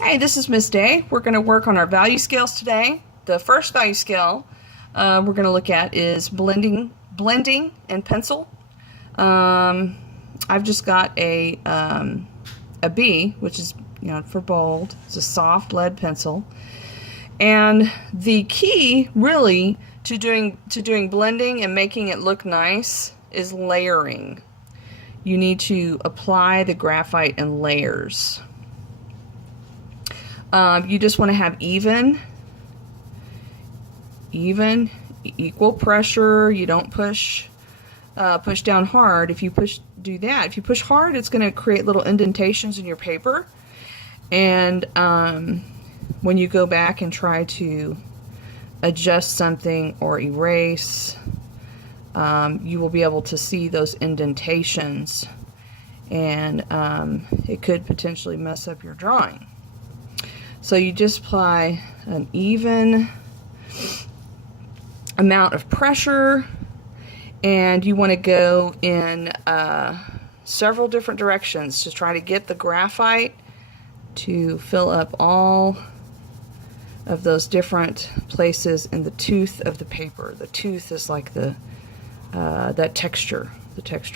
Hey, this is Miss Day. We're going to work on our value scales today. The first value scale we're going to look at is blending and pencil. I've just got a B, which is for bold. It's a soft lead pencil, and the key really to doing blending and making it look nice is layering. You need to apply the graphite in layers. You just want to have equal pressure. You don't push down hard. If you push hard, it's going to create little indentations in your paper. And when you go back and try to adjust something or erase, you will be able to see those indentations, and it could potentially mess up your drawing. So you just apply an even amount of pressure, and you want to go in several different directions to try to get the graphite to fill up all of those different places in the tooth of the paper. The tooth is like the texture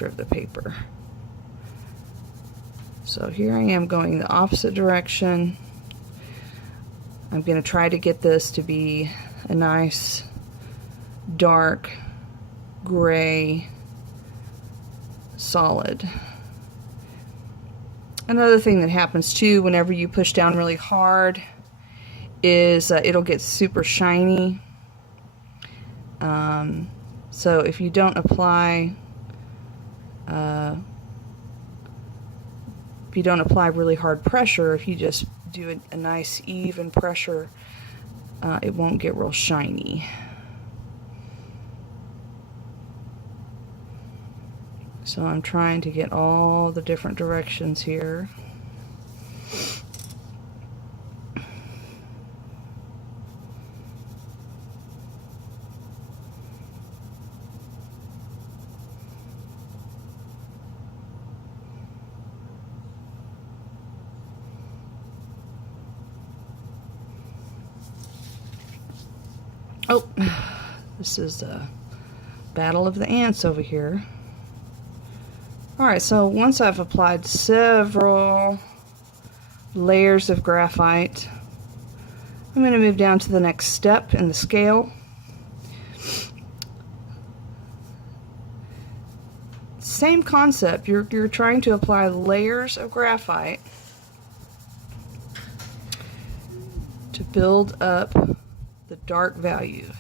of the paper. So here I am going the opposite direction. I'm going to try to get this to be a nice dark gray solid. Another thing that happens too whenever you push down really hard is it'll get super shiny. So if you don't apply really hard pressure, if you just do a nice even pressure, it won't get real shiny. So I'm trying to get all the different directions here. Oh, this is the Battle of the Ants over here. Alright, so once I've applied several layers of graphite, I'm going to move down to the next step in the scale. Same concept. You're trying to apply layers of graphite to build up the dark value.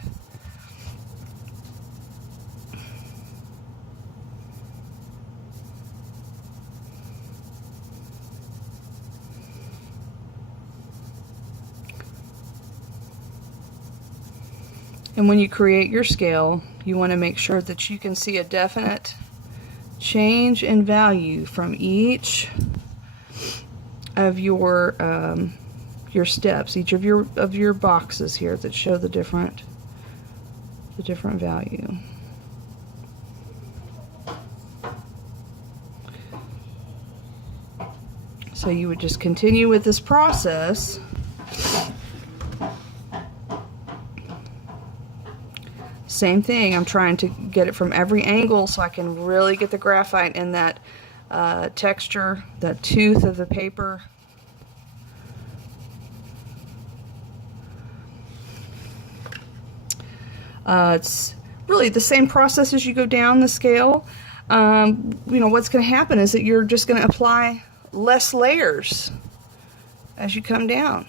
And when you create your scale, you want to make sure that you can see a definite change in value from each of your steps, each of your boxes here that show the different value. So you would just continue with this process. Same thing, I'm trying to get it from every angle so I can really get the graphite in that texture, that tooth of the paper. It's really the same process as you go down the scale. What's going to happen is that you're just going to apply less layers as you come down.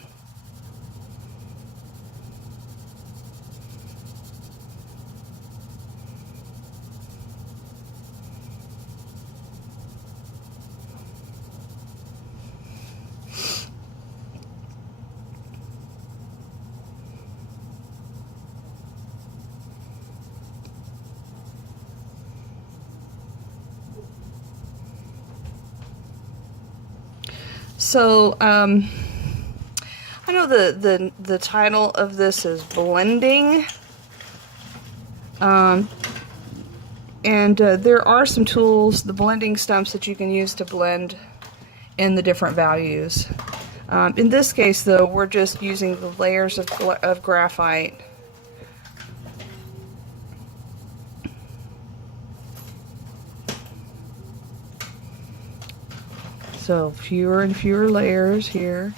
So I know the title of this is blending, and there are some tools, the blending stumps that you can use to blend in the different values. In this case, though, we're just using the layers of graphite. So fewer and fewer layers here.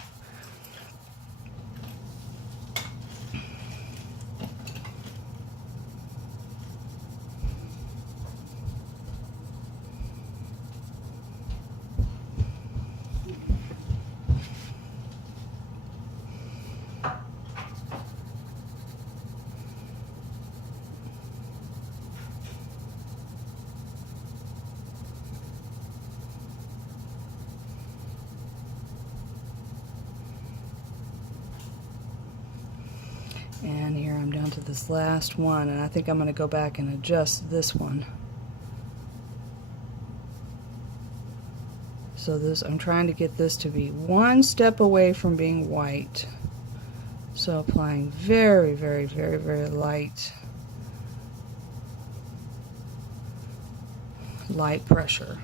And here I'm down to this last one, and I think I'm going to go back and adjust this one. So this, I'm trying to get this to be one step away from being white. So applying very, very, very, very light pressure.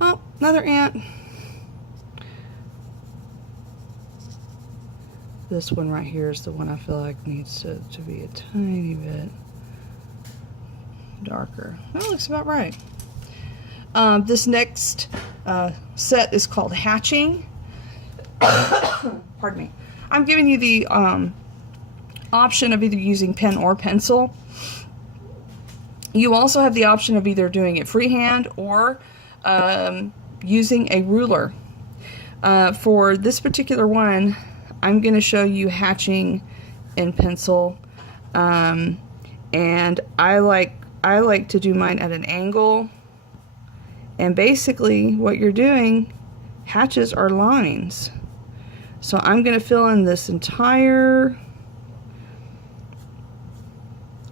Oh, another ant. This one right here is the one I feel like needs to be a tiny bit darker. That looks about right. This next set is called Hatching. Pardon me. I'm giving you the option of either using pen or pencil. You also have the option of either doing it freehand or using a ruler. For this particular one, I'm going to show you hatching in pencil, and I like to do mine at an angle. And basically, what you're doing, hatches are lines. So I'm going to fill in this entire.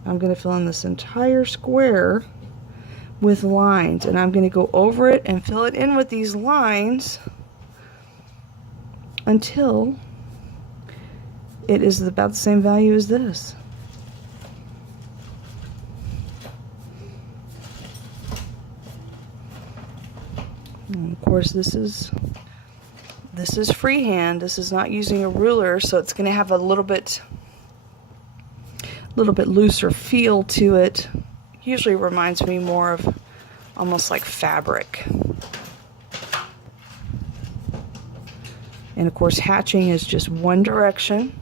I'm going to fill in this entire square with lines, and I'm going to go over it and fill it in with these lines until it is about the same value as this. And of course, this is freehand. This is not using a ruler, so it's going to have a little bit looser feel to it. Usually reminds me more of almost like fabric. And of course, hatching is just one direction.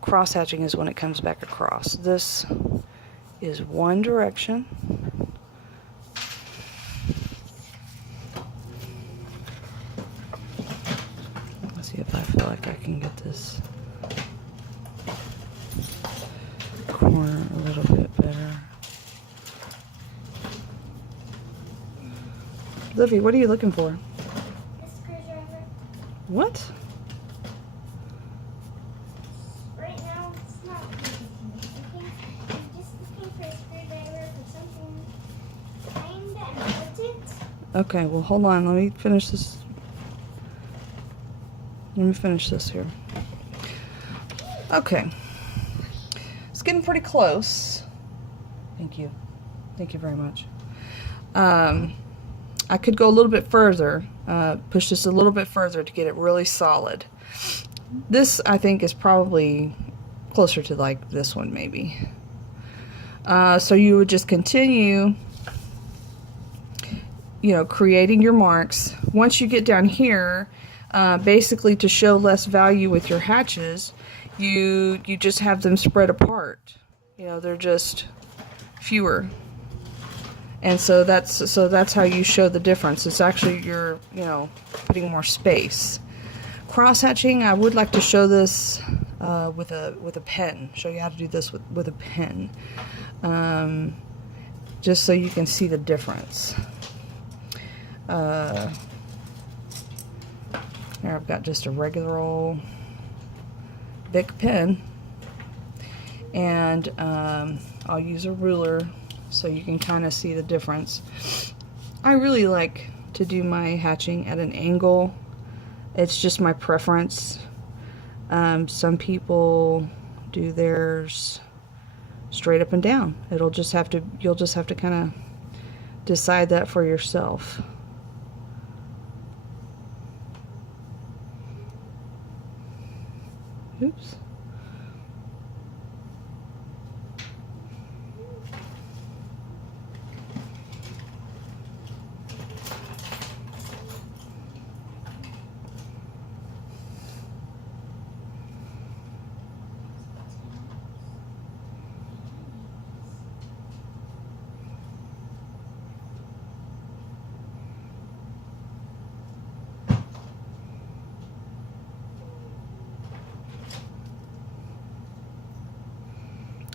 Cross hatching is when it comes back across. This is one direction. Let's see if I feel like I can get this corner a little bit better. Livy, what are you looking for? A screwdriver. What? Right now, it's not looking. I'm just looking for a screwdriver for something kinda important. Okay, well, hold on. Let me finish this. Let me finish this here. Okay. It's getting pretty close. Thank you. Thank you very much. I could go a little bit further, push this a little bit further to get it really solid. This, I think, is probably closer to like this one, maybe. So you would just continue, creating your marks. Once you get down here, basically to show less value with your hatches, you just have them spread apart. They're just fewer. And so that's how you show the difference. It's actually you're putting more space. Cross hatching, I would like to show this with a pen. Show you how to do this with a pen, just so you can see the difference. Here I've got just a regular old Bic pen, and I'll use a ruler so you can kind of see the difference. I really like to do my hatching at an angle. It's just my preference. Some people do theirs straight up and down. You'll just have to kind of decide that for yourself. Oops.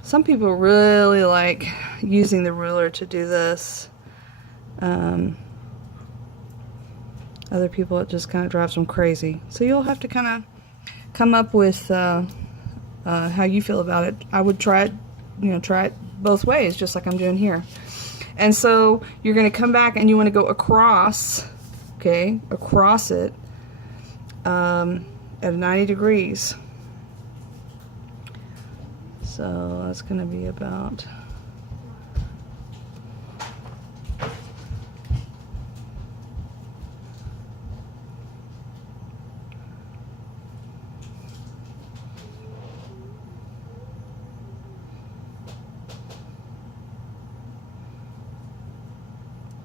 Some people really like using the ruler to do this. Other people, it just kind of drives them crazy. So you'll have to kind of come up with how you feel about it. I would try it, try it both ways, just like I'm doing here. And so you're going to come back and you want to go across, okay, across it at 90 degrees. So that's going to be about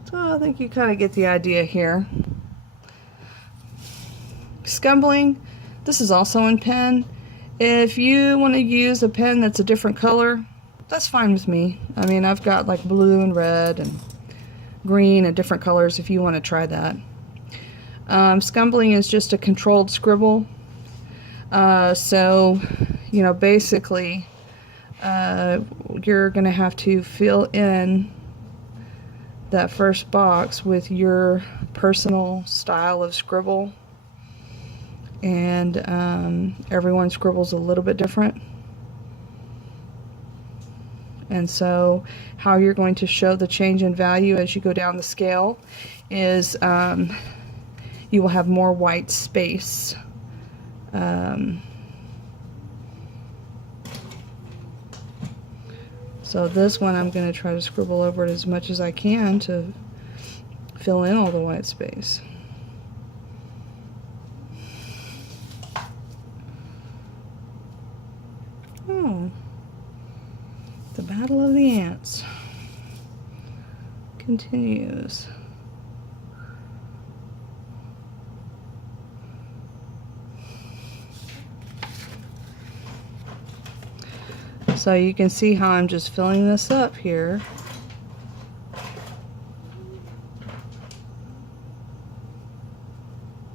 so I think you kind of get the idea here. Scumbling, this is also in pen. If you want to use a pen that's a different color, that's fine with me. I mean, I've got like blue and red and green and different colors if you want to try that. Scumbling is just a controlled scribble. So, basically, you're going to have to fill in that first box with your personal style of scribble. And everyone scribbles a little bit different. And so how you're going to show the change in value as you go down the scale is you will have more white space. So this one I'm going to try to scribble over it as much as I can to fill in all the white space. Oh, the Battle of the Ants continues. So you can see how I'm just filling this up here.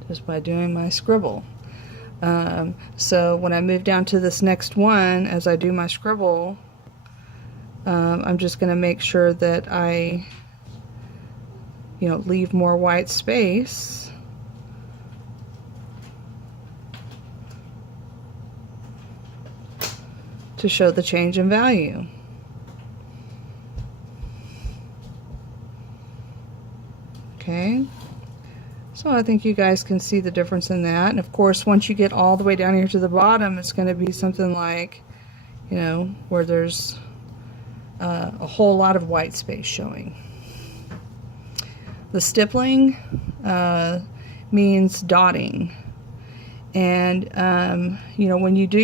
Just by doing my scribble. So when I move down to this next one, as I do my scribble, I'm just going to make sure that I, leave more white space. To show the change in value. Okay. So I think you guys can see the difference in that. And of course, once you get all the way down here to the bottom, it's going to be something like, where there's a whole lot of white space showing. The stippling means dotting. And, when you do